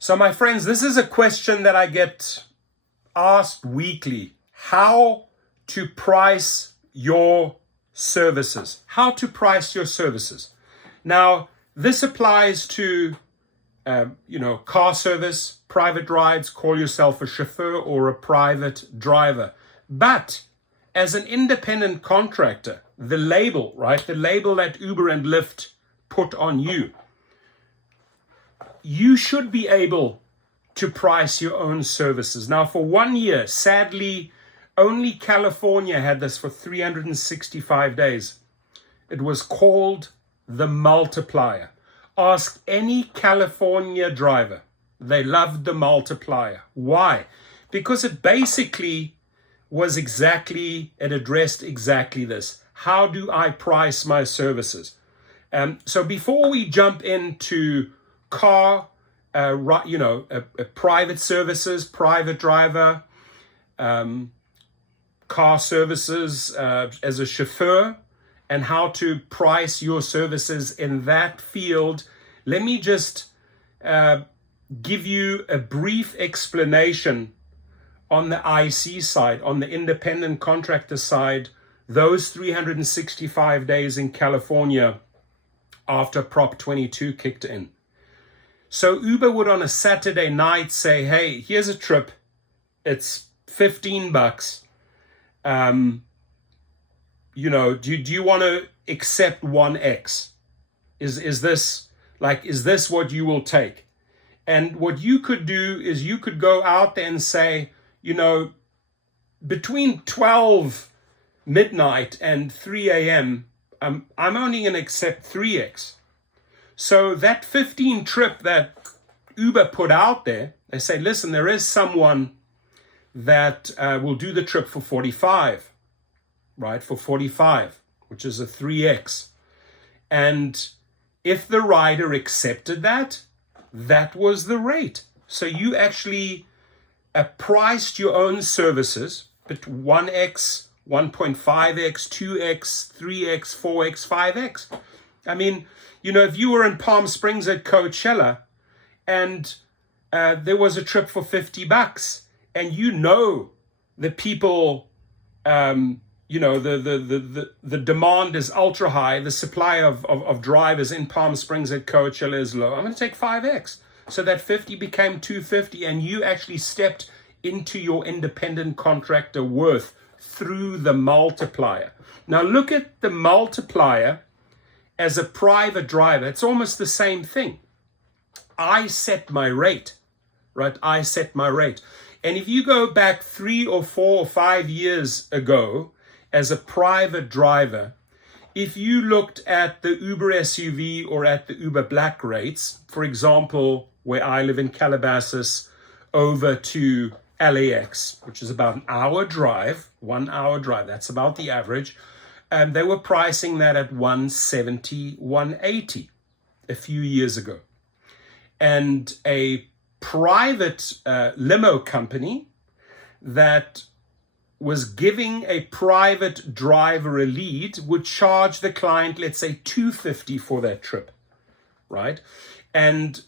So my friends, this is a question that I get asked weekly. How to price your services. How to price your services. Now, this applies to, car service, private rides, call yourself a chauffeur or a private driver. But as an independent contractor, the label, right? The label that Uber and Lyft put on you, you should be able to price your own services. Now, for 1 year, sadly, only California had this for 365 days. It was called the Multiplier. Ask any California driver. They loved the Multiplier. Why? Because it basically it addressed exactly this. How do I price my services? So before we jump into car, private services, private driver, car services as a chauffeur, and how to price your services in that field, let me just give you a brief explanation on the IC side, on the independent contractor side, those 365 days in California after Prop 22 kicked in. So Uber would on a Saturday night say, hey, here's a trip. It's $15. Do you want to accept 1X? Is this what you will take? And what you could do is you could go out there and say, between 12 midnight and 3 a.m., I'm only going to accept 3X. So that 15 trip that Uber put out there, they say, listen, there is someone that will do the trip for 45, right? For 45, which is a 3X. And if the rider accepted that, that was the rate. So you actually priced your own services, but 1X, 1.5X, 2X, 3X, 4X, 5X. I mean, if you were in Palm Springs at Coachella and there was a trip for $50 and the people, the demand is ultra high, the supply of drivers in Palm Springs at Coachella is low, I'm going to take 5X. So that 50 became 250 and you actually stepped into your independent contractor worth through the multiplier. Now look at the multiplier as a private driver. It's almost the same thing. I set my rate, right? I set my rate. And if you go back 3 or 4 or 5 years ago as a private driver, if you looked at the Uber SUV or at the Uber Black rates, for example, where I live in Calabasas over to LAX, which is about 1 hour drive, that's about the average. They were pricing that at $170, $180 a few years ago. And a private limo company that was giving a private driver a lead would charge the client, let's say, $250 for that trip, right? And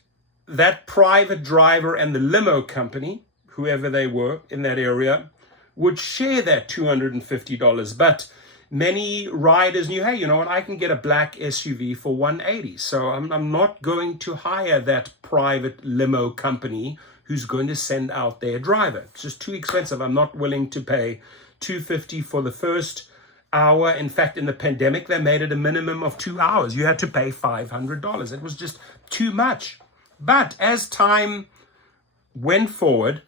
that private driver and the limo company, whoever they were in that area, would share that $250. But many riders knew, hey, you know what, I can get a black SUV for $180. So I'm not going to hire that private limo company who's going to send out their driver. It's just too expensive. I'm not willing to pay $250 for the first hour. In fact, in the pandemic, they made it a minimum of 2 hours. You had to pay $500. It was just too much. But as time went forward,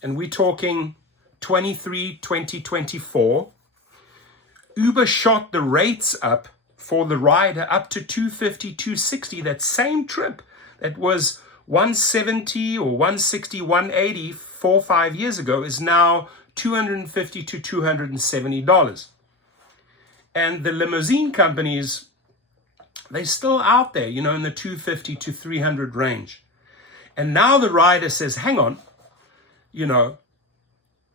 and we're talking 2024, Uber shot the rates up for the rider up to $250, $260. That same trip that was $170 or $160, $180 4 or 5 years ago is now $250 to $270. And the limousine companies, they're still out there, in the $250 to $300 range. And now the rider says, hang on,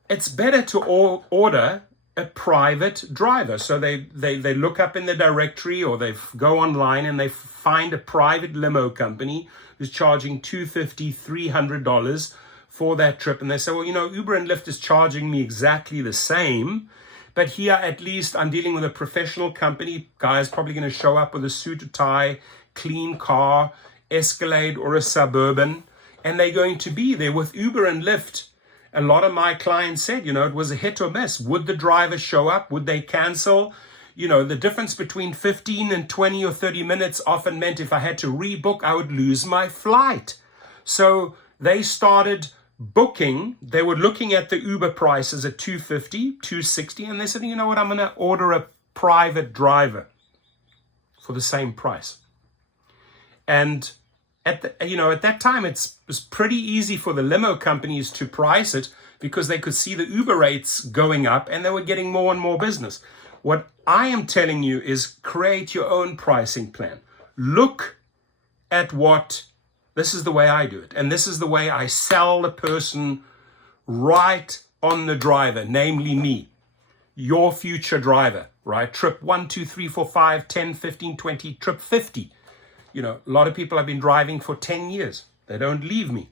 it's better to order a private driver. So they look up in the directory or they go online and they find a private limo company who's charging $250, $300 for that trip. And they say, well, Uber and Lyft is charging me exactly the same. But here, at least, I'm dealing with a professional company. Guy's probably going to show up with a suit and tie, clean car, Escalade or a Suburban. And they're going to be there. With Uber and Lyft, a lot of my clients said, it was a hit or miss. Would the driver show up? Would they cancel? The difference between 15 and 20 or 30 minutes often meant if I had to rebook, I would lose my flight. So they started booking. They were looking at the Uber prices at $250, $260, and they said, you know what, I'm going to order a private driver for the same price. And at that time, it was pretty easy for the limo companies to price it because they could see the Uber rates going up and they were getting more and more business. What I am telling you is create your own pricing plan. Look at this is the way I do it. And this is the way I sell the person right on the driver, namely me, your future driver, right? Trip 1, 2, 3, 4, 5, 10, 15, 20, trip 50. A lot of people have been driving for 10 years. They don't leave me.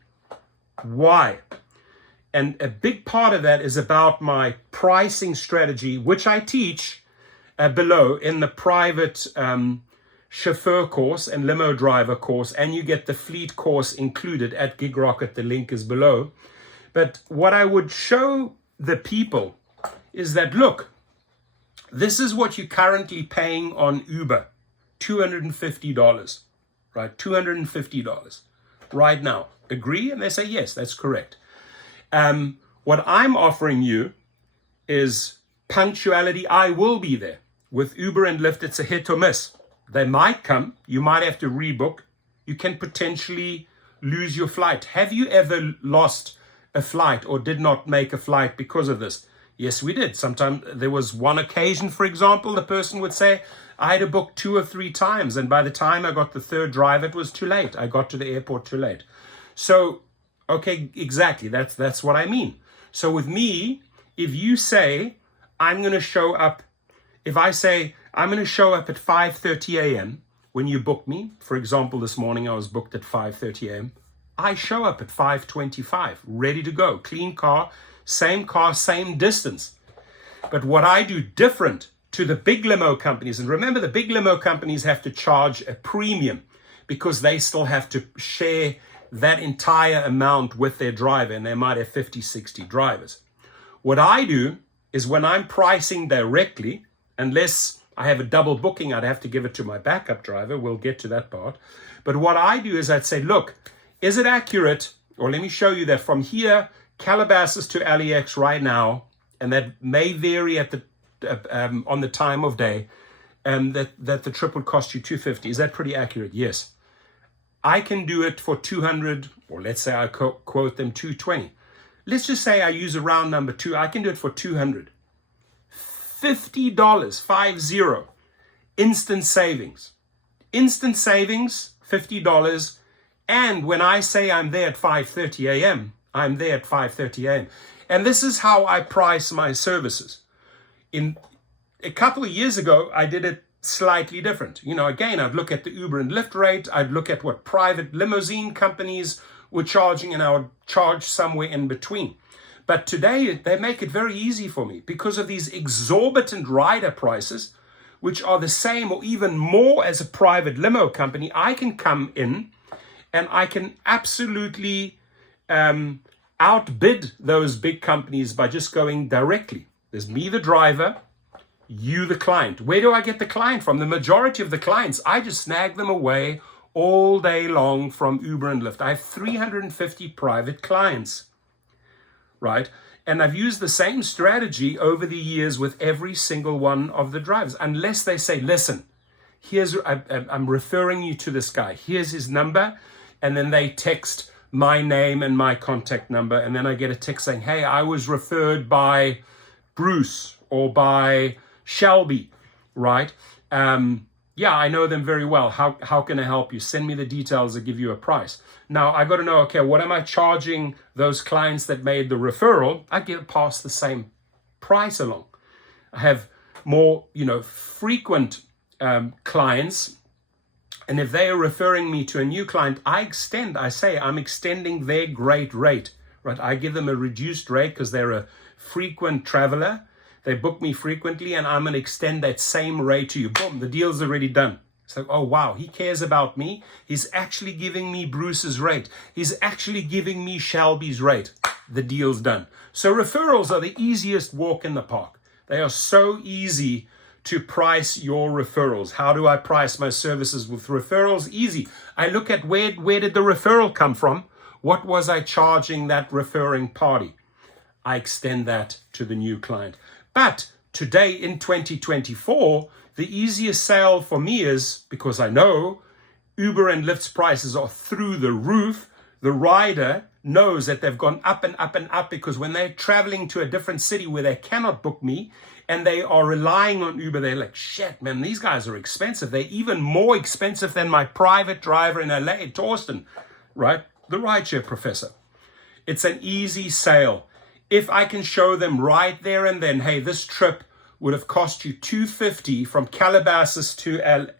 Why? And a big part of that is about my pricing strategy, which I teach below in the private chauffeur course and limo driver course, and you get the fleet course included at Gig Rocket. The link is below. But what I would show the people is that, look, this is what you're currently paying on Uber, $250, right? $250 right now. Agree? And they say, yes, that's correct. What I'm offering you is punctuality. I will be there. With Uber and Lyft, it's a hit or miss. They might come. You might have to rebook. You can potentially lose your flight. Have you ever lost a flight or did not make a flight because of this? Yes, we did. Sometimes there was one occasion, for example, the person would say, I had to book 2 or 3 times. And by the time I got the third drive, it was too late. I got to the airport too late. So, okay, exactly. That's what I mean. So with me, if you say, I'm going to show up, if I say, I'm going to show up at 5:30 a.m. when you book me, for example, this morning I was booked at 5:30 a.m. I show up at 5:25, ready to go. Clean car, same distance. But what I do different to the big limo companies, and remember the big limo companies have to charge a premium because they still have to share that entire amount with their driver, and they might have 50, 60 drivers. What I do is when I'm pricing directly, unless I have a double booking, I'd have to give it to my backup driver. We'll get to that part. But what I do is I'd say, look, is it accurate? Or let me show you that from here, Calabasas to LAX right now, and that may vary at the on the time of day, that the trip would cost you $250. Is that pretty accurate? Yes. I can do it for $200, or let's say I quote them $220. Let's just say I use a round number 2. I can do it for $200. $50, 50, instant savings. Instant savings, $50. And when I say I'm there at 5:30 a.m., I'm there at 5:30 a.m. And this is how I price my services. In a couple of years ago, I did it slightly different. Again, I'd look at the Uber and Lyft rate. I'd look at what private limousine companies were charging, and I would charge somewhere in between. But today, they make it very easy for me because of these exorbitant rider prices, which are the same or even more as a private limo company. I can come in and I can absolutely outbid those big companies by just going directly. There's me, the driver, you, the client. Where do I get the client from? The majority of the clients, I just snag them away all day long from Uber and Lyft. I have 350 private clients, right? And I've used the same strategy over the years with every single one of the drivers, unless they say, listen, I'm referring you to this guy. Here's his number. And then they text my name and my contact number. And then I get a text saying, hey, I was referred by Bruce or by Shelby, right? Yeah, I know them very well. How can I help you? Send me the details. I'll give you a price. Now, I got to know, okay, what am I charging those clients that made the referral? I get pass the same price along. I have more, frequent clients, And if they are referring me to a new client, I say I'm extending their great rate, right? I give them a reduced rate because they're a frequent traveler. They book me frequently, and I'm going to extend that same rate to you. Boom, the deal's already done. It's like, oh, wow, he cares about me. He's actually giving me Bruce's rate. He's actually giving me Shelby's rate. The deal's done. So referrals are the easiest walk in the park. They are so easy to price your referrals. How do I price my services with referrals? Easy. I look at where did the referral come from? What was I charging that referring party? I extend that to the new client. But today in 2024, the easiest sale for me is, because I know Uber and Lyft's prices are through the roof, the rider knows that they've gone up and up and up, because when they're traveling to a different city where they cannot book me and they are relying on Uber, they're like, shit, man, these guys are expensive. They're even more expensive than my private driver in LA, Torsten, right? The rideshare professor. It's an easy sale. If I can show them right there and then, hey, this trip would have cost you $250 from Calabasas to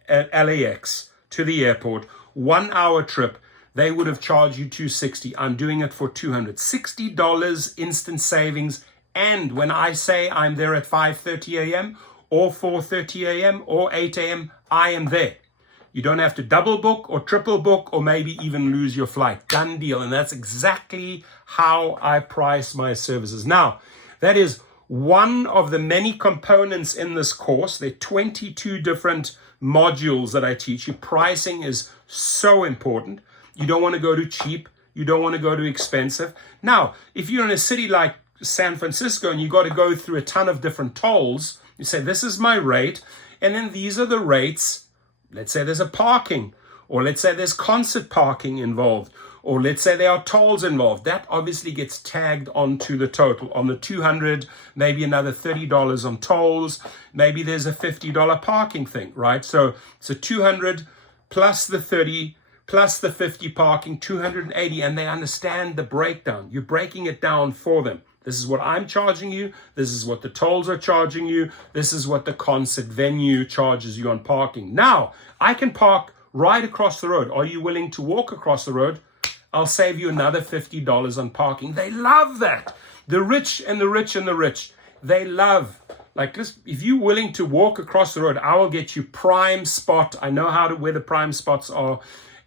LAX to the airport, 1 hour trip, they would have charged you $260. I'm doing it for $260 instant savings. And when I say I'm there at 5:30 a.m. or 4:30 a.m. or 8 a.m., I am there. You don't have to double book or triple book or maybe even lose your flight. Done deal. And that's exactly how I price my services. Now, that is one of the many components in this course. There are 22 different modules that I teach you. Pricing is so important. You don't want to go too cheap. You don't want to go too expensive. Now, if you're in a city like San Francisco and you got to go through a ton of different tolls, you say, this is my rate. And then these are the rates. Let's say there's a parking, or let's say there's concert parking involved, or let's say there are tolls involved. That obviously gets tagged onto the total. On the 200, maybe another $30 on tolls. Maybe there's a $50 parking thing, right? So 200 plus the 30 plus the 50 parking, 280, and they understand the breakdown. You're breaking it down for them. This is what I'm charging you. This is what the tolls are charging you. This is what the concert venue charges you on parking. Now, I can park right across the road. Are you willing to walk across the road? I'll save you another $50 on parking. They love that. The rich and the rich and the rich, they love. Like, listen, if you're willing to walk across the road, I will get you prime spot. I know where the prime spots are.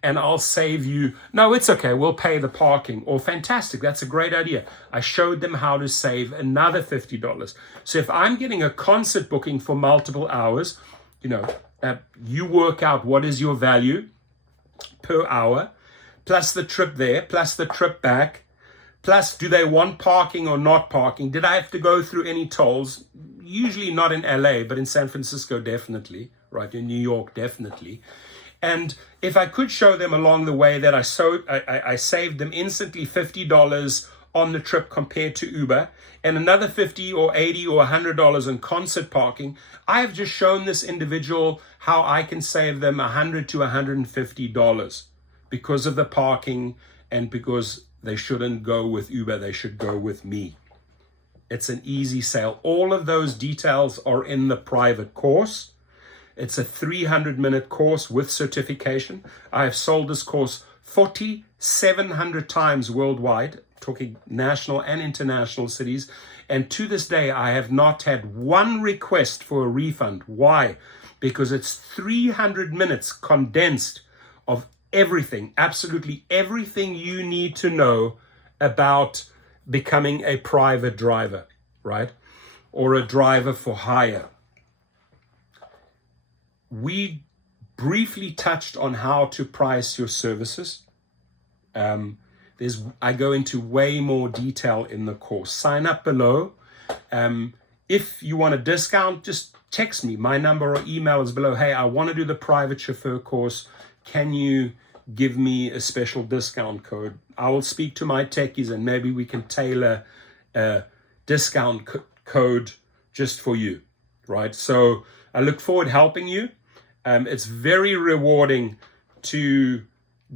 And I'll save you. No, it's okay. We'll pay the parking. Or fantastic. That's a great idea. I showed them how to save another $50. So if I'm getting a concert booking for multiple hours, you work out what is your value per hour, plus the trip there, plus the trip back, plus do they want parking or not parking? Did I have to go through any tolls? Usually not in LA, but in San Francisco, definitely. Right, in New York, definitely. And if I could show them along the way that I saved them instantly $50 on the trip compared to Uber, and another $50 or $80 or $100 on concert parking, I have just shown this individual how I can save them $100 to $150 because of the parking and because they shouldn't go with Uber, they should go with me. It's an easy sale. All of those details are in the private course. It's a 300-minute course with certification. I have sold this course 4,700 times worldwide, talking national and international cities. And to this day, I have not had one request for a refund. Why? Because it's 300 minutes condensed of everything, absolutely everything you need to know about becoming a private driver, right? Or a driver for hire. We briefly touched on how to price your services. I go into way more detail in the course. Sign up below. If you want a discount, just text me. My number or email is below. Hey, I want to do the private chauffeur course. Can you give me a special discount code? I will speak to my techies and maybe we can tailor a discount code just for you, right? So I look forward to helping you. It's very rewarding to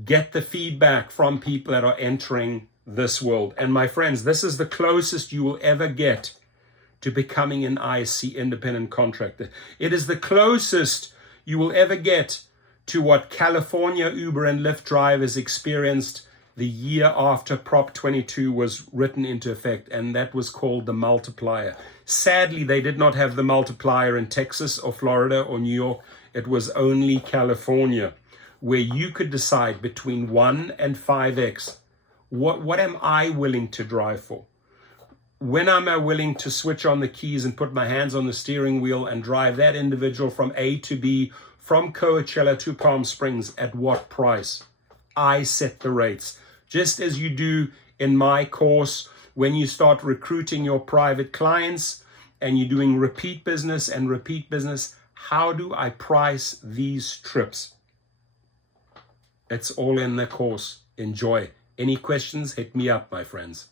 get the feedback from people that are entering this world. And my friends, this is the closest you will ever get to becoming an IC, independent contractor. It is the closest you will ever get to what California Uber and Lyft drivers experienced the year after Prop 22 was written into effect, and that was called the multiplier. Sadly, they did not have the multiplier in Texas or Florida or New York. It was only California, where you could decide between 1 and 5x. What am I willing to drive for? When am I willing to switch on the keys and put my hands on the steering wheel and drive that individual from A to B, from Coachella to Palm Springs, at what price? I set the rates. Just as you do in my course, when you start recruiting your private clients and you're doing repeat business, how do I price these trips? It's all in the course. Enjoy. Any questions? Hit me up, my friends.